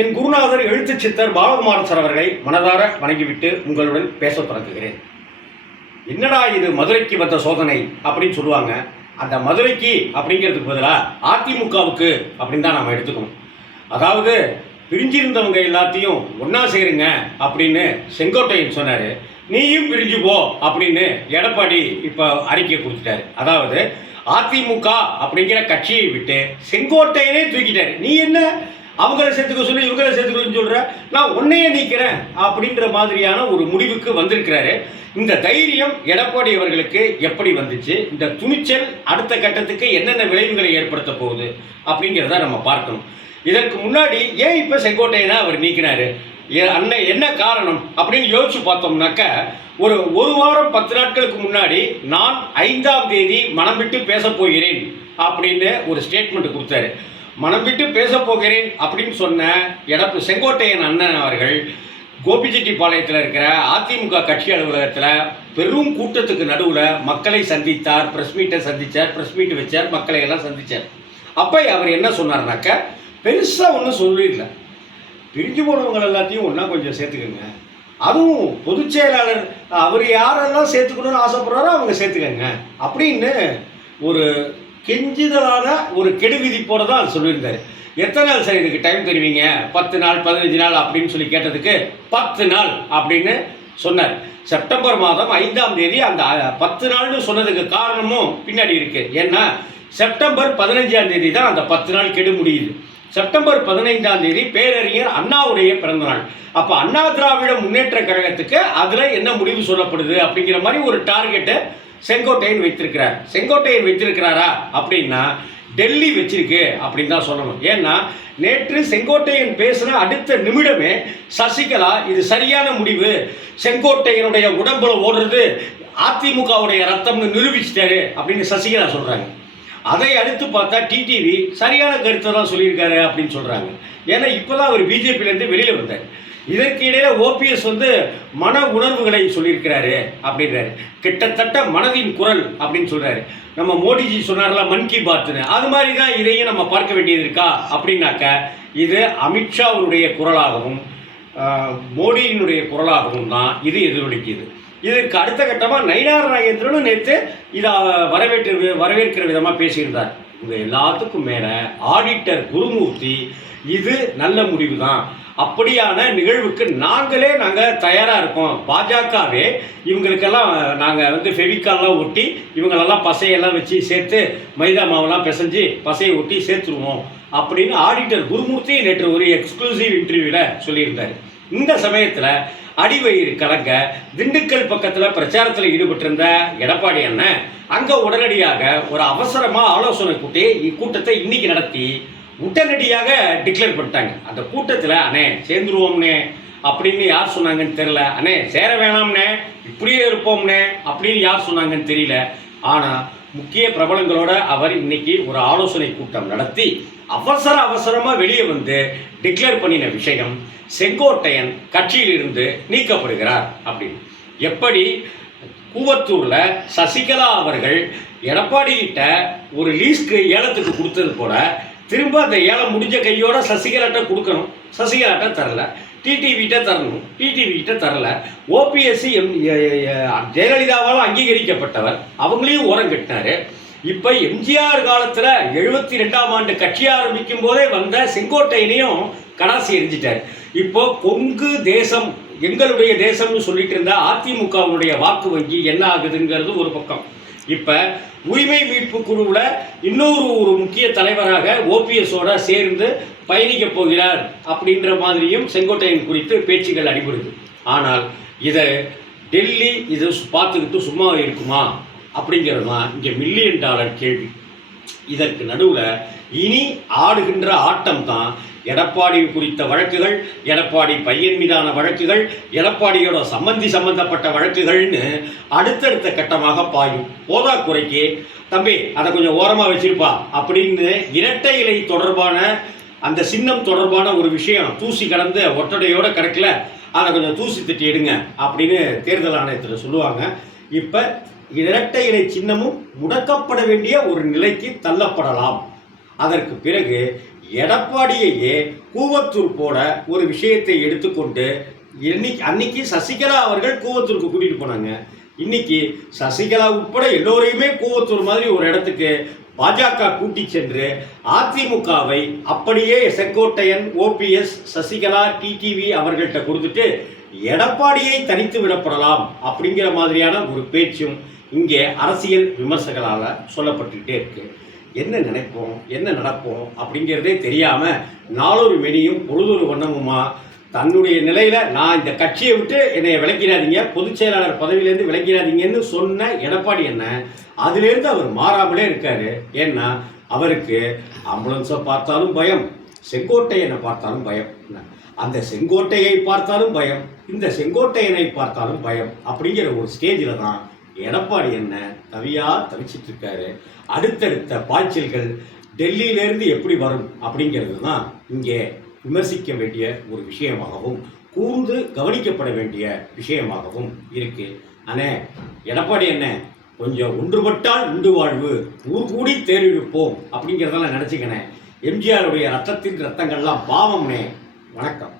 என் குருநாதர் எழுத்து சித்தர் பாலகுமாரன் சார் அவர்களை மனதார வணங்கிவிட்டு உங்களுடன் பேச தொடங்குகிறேன். என்னடா இது மதுரைக்கு வந்த சோதனை அப்படின்னு சொல்லுவாங்க. அந்த மதுரைக்கு அப்படிங்கிறதுக்கு பதிலாக அதிமுகவுக்கு அப்படின்னு தான் நாம் எடுத்துக்கணும். அதாவது பிரிஞ்சிருந்தவங்க எல்லாத்தையும் ஒன்றா சேருங்க அப்படின்னு செங்கோட்டையன் சொன்னார். நீயும் பிரிஞ்சு போ அப்படின்னு எடப்பாடி இப்போ அறிக்கை கொடுத்துட்டாரு. அதாவது அதிமுக அப்படிங்கிற கட்சியை விட்டு செங்கோட்டையனே தூக்கிட்டாரு. நீ என்ன அவங்கள சேர்த்துக்க சொல்லி இவங்கள சேர்த்துக்கணும்னு சொல்ற, நான் உன்னையே நீக்கிறேன் அப்படின்ற மாதிரியான ஒரு முடிவுக்கு வந்திருக்கிறாரு. இந்த தைரியம் எடப்பாடி அவர்களுக்கு எப்படி வந்துச்சு, இந்த துணிச்சல் அடுத்த கட்டத்துக்கு என்னென்ன விளைவுகளை ஏற்படுத்த போகுது அப்படிங்கிறத நம்ம பார்க்கணும். இதற்கு முன்னாடி ஏன் இப்போ செங்கோட்டையனை அவர் நீக்கினாரு, அண்ணன் என்ன காரணம் அப்படின்னு யோசிச்சு பார்த்தோம்னாக்க, ஒரு வாரம் 10 நாட்களுக்கு முன்னாடி நான் 5ஆம் தேதி மனம் விட்டு பேச போகிறேன் அப்படின்னு ஒரு ஸ்டேட்மெண்ட் கொடுத்தாரு. மனம் விட்டு பேச போகிறேன் அப்படின்னு சொன்ன செங்கோட்டையன் அண்ணன் அவர்கள் கோபிச்செட்டிப்பாளையத்தில் இருக்கிற அதிமுக கட்சி அலுவலகத்தில் பெரும் கூட்டத்துக்கு நடுவில் மக்களை சந்தித்தார், ப்ரெஸ் மீட்டை சந்தித்தார், ப்ரெஸ் மீட் வச்சார், மக்களை எல்லாம் சந்தித்தார். அப்போ அவர் என்ன சொன்னார்னாக்க, பெருசாக ஒன்றும் சொல்லிடல, பிரிஞ்சு போனவங்க எல்லாத்தையும் ஒன்றா கொஞ்சம் சேர்த்துக்கோங்க, அதுவும் பொதுச் செயலாளர் அவர் யாரெல்லாம் சேர்த்துக்கணும்னு ஆசைப்படுறாரோ அவங்க சேர்த்துக்கங்க அப்படின்னு ஒரு கெஞ்சுதலான ஒரு கெடு விதிப்போட தான் அது சொல்லியிருந்தார். எத்தனை நாள் சார் இதுக்கு டைம் தருவீங்க, 10 நாள் 15 நாள் அப்படின்னு சொல்லி கேட்டதுக்கு 10 நாள் அப்படின்னு சொன்னார். செப்டம்பர் மாதம் 5ஆம் தேதி அந்த 10 நாள்னு சொன்னதுக்கு காரணமும் பின்னாடி இருக்கு. ஏன்னா செப்டம்பர் 15ஆம் தேதி தான் அந்த 10 நாள் கெடு முடியுது. செப்டம்பர் 15ஆம் தேதி பேரறிஞர் அண்ணாவுடைய பிறந்த நாள். அப்போ அண்ணா திராவிட முன்னேற்ற கழகத்துக்கு அதில் என்ன முடிவு சொல்லப்படுது அப்படிங்கிற மாதிரி ஒரு டார்கெட்டை செங்கோட்டையன் வைத்திருக்கிறார். செங்கோட்டையன் வைத்திருக்கிறாரா அப்படின்னா டெல்லி வச்சிருக்கு அப்படின்னு தான் சொல்லணும். ஏன்னா நேற்று செங்கோட்டையன் பேசின அடுத்த நிமிடமே சசிகலா இது சரியான முடிவு, செங்கோட்டையனுடைய உடம்புல ஓடுறது அதிமுகவுடைய ரத்தம்னு நிரூபிச்சிட்டாரு அப்படின்னு சசிகலா சொல்றாங்க. அதை அடுத்து பார்த்தா டிடிவி சரியான கருத்தை தான் சொல்லியிருக்காரு அப்படின்னு சொல்றாங்க. ஏன்னா இப்போதான் அவர் பிஜேபியிலேருந்து வெளியில் வந்தார். இதற்கு இடையில ஓபிஎஸ் மன உணர்வுகளை சொல்லியிருக்கிறாரு அப்படின்றாரு. கிட்டத்தட்ட மனதின் குரல் அப்படின்னு சொல்றாரு. நம்ம மோடிஜி சொன்னார்ல மன் கி பாத்னு, அது மாதிரி தான் இதையும் நம்ம பார்க்க வேண்டியது இருக்கா அப்படின்னாக்க, இது அமித்ஷாவுடைய குரலாகவும் மோடியினுடைய குரலாகவும் தான் இது எதிரொலிக்குது. இதற்கு அடுத்த கட்டமாக நயினார் நாகேந்திரனும் நேற்று இதை வரவேற்கிற விதமாக பேசியிருந்தார். இவங்க எல்லாத்துக்கும் மேலே ஆடிட்டர் குருமூர்த்தி இது நல்ல முடிவு தான், அப்படியான நிகழ்வுக்கு நாங்கள் தயாராக இருக்கோம், பாஜகவே இவங்களுக்கெல்லாம் நாங்கள் ஃபெவிக்கால்லாம் ஒட்டி இவங்களெல்லாம் பசையெல்லாம் வச்சு சேர்த்து மைதா மாவெல்லாம் பிசைஞ்சு பசையை ஒட்டி சேர்த்துருவோம் அப்படின்னு ஆடிட்டர் குருமூர்த்தி நேற்று ஒரு எக்ஸ்க்ளூசிவ் இன்டர்வியூவில் சொல்லியிருந்தார். இந்த சமயத்தில் அடிவயிறு கலங்க திண்டுக்கல் பக்கத்தில் பிரச்சாரத்தில் ஈடுபட்டிருந்த எடப்பாடி அண்ணன் அங்கே உடனடியாக ஒரு அவசரமாக ஆலோசனை கூட்டத்தை இன்னைக்கு நடத்தி உடனடியாக டிக்ளேர் பண்ணிட்டாங்க. அந்த கூட்டத்தில் அண்ணே சேர்ந்துருவோம்னே அப்படின்னு யார் சொன்னாங்கன்னு தெரியல, அண்ணே சேர வேணாம்னே இப்படியே இருப்போம்னே அப்படின்னு யார் சொன்னாங்கன்னு தெரியல. ஆனால் முக்கிய பிரபலங்களோட அவர் இன்னைக்கு ஒரு ஆலோசனை கூட்டம் நடத்தி அவசரமாக வெளியே வந்து டிக்ளேர் பண்ணின விஷயம், செங்கோட்டையன் கட்சியிலிருந்து நீக்கப்படுகிறார் அப்படின்னு. எப்படி கூவத்தூர்ல சசிகலா அவர்கள் எடப்பாடி கிட்ட ஒரு லீஸ்க்கு ஏலத்துக்கு கொடுத்தது போல திரும்ப அந்த ஏலம் முடிஞ்ச கையோட சசிகலாட்ட கொடுக்கணும், சசிகலாட்ட தரல, டிடிவிட்ட தரணும், டிடிவிட்ட தரல. ஓபிஎஸ்சி ஜெயலலிதாவால் அங்கீகரிக்கப்பட்டவர், அவங்களையும் ஓரம் கட்டினாரு. இப்போ எம்ஜிஆர் காலத்தில் 72ஆம் ஆண்டு கட்சி ஆரம்பிக்கும் போதே வந்த செங்கோட்டையனையும் கடாசி எரிஞ்சிட்டார். இப்போ கொங்கு தேசம் எங்களுடைய தேசம்னு சொல்லிட்டு இருந்த அதிமுகவுடைய வாக்கு வங்கி என்ன ஆகுதுங்கிறது ஒரு பக்கம். இப்போ உரிமை மீட்பு குழுவில் இன்னொரு முக்கிய தலைவராக ஓபிஎஸோட சேர்ந்து பயணிக்க போகிறார் அப்படின்ற மாதிரியும் செங்கோட்டையன் குறித்து பேச்சுகள் அடிபடுது. ஆனால் இதை டெல்லி இது பார்த்துக்கிட்டு சும்மா இருக்குமா அப்படிங்கிறது தான் இங்கே $1 மில்லியன் கேள்வி. இதற்கு நடுவில் இனி ஆடுகின்ற ஆட்டம் தான் எடப்பாடி குறித்த வழக்குகள், எடப்பாடி பையன் மீதான வழக்குகள், எடப்பாடியோட சம்பந்தப்பட்ட வழக்குகள்னு அடுத்தடுத்த கட்டமாக பாயும். போதா குறைக்கு தம்பி அதை கொஞ்சம் ஓரமாக வச்சிருப்பா அப்படின்னு இரட்டை இலை தொடர்பான அந்த சின்னம் தொடர்பான ஒரு விஷயம் தூசி கடந்து ஒட்டடையோட கிடக்கல, அதை கொஞ்சம் தூசி தட்டி எடுங்க அப்படின்னு தேர்தல் ஆணையத்தில் சொல்லுவாங்க. இப்போ இரட்டை இலை சின்னமும் முடக்கப்பட வேண்டிய ஒரு நிலைக்கு தள்ளப்படலாம். அதற்கு பிறகு எடப்பாடியையே கூவத்தூர் போட ஒரு விஷயத்தை எடுத்துக்கொண்டு அன்னைக்கு சசிகலா அவர்கள் கூவத்தூருக்கு கூட்டிட்டு போனாங்க. இன்னைக்கு சசிகலா உட்பட எல்லோரையுமே கூவத்தூர் மாதிரி ஒரு இடத்துக்கு பாஜக கூட்டி சென்று அதிமுகவை அப்படியே செங்கோட்டையன், ஓபிஎஸ், சசிகலா, டிடிவி அவர்கள்ட்ட கொடுத்துட்டு எடப்பாடியை தனித்து விடப்படலாம் அப்படிங்கிற மாதிரியான ஒரு பேச்சும் இங்கே அரசியல் விமர்சகர்களால் சொல்லப்பட்டுக்கிட்டே இருக்கு. என்ன நினைப்போம், என்ன நடப்போம் அப்படிங்கிறதே தெரியாம நாளொரு மெனியும் பொழுதொரு வண்ணமுமா தன்னுடைய நிலையில நான் இந்த கட்சியை விட்டு என்னை விலக்கிறாதீங்க, பொதுச் செயலாளர் பதவியிலேருந்து விலக்கிறாதீங்கன்னு சொன்ன எடப்பாடி என்ன அதிலிருந்து அவர் மாறாமலே இருக்காரு. ஏன்னா அவருக்கு ஆம்புலன்ஸை பார்த்தாலும் பயம், செங்கோட்டையனை பார்த்தாலும் பயம், அந்த செங்கோட்டையை பார்த்தாலும் பயம், இந்த செங்கோட்டையனை பார்த்தாலும் பயம் அப்படிங்கிற ஒரு ஸ்டேஜில் தான் எடப்பாடி என்ன தவிச்சிட்டு இருக்காரு. அடுத்தடுத்த பாய்ச்சல்கள் டெல்லியிலேருந்து எப்படி வரும் அப்படிங்கிறது தான் இங்கே விமர்சிக்க வேண்டிய ஒரு விஷயமாகவும் கூர்ந்து கவனிக்கப்பட வேண்டிய விஷயமாகவும் இருக்கு. அண்ணே எடப்பாடி என்ன கொஞ்சம் ஒன்றுபட்டால் உண்டு வாழ்வு, ஊர் கூடி தேர்விப்போம் அப்படிங்கிறதெல்லாம் நினச்சிக்கணே. எம்ஜிஆருடைய ரத்தத்தின் ரத்தங்கள்லாம் பாவம்னே. வணக்கம்.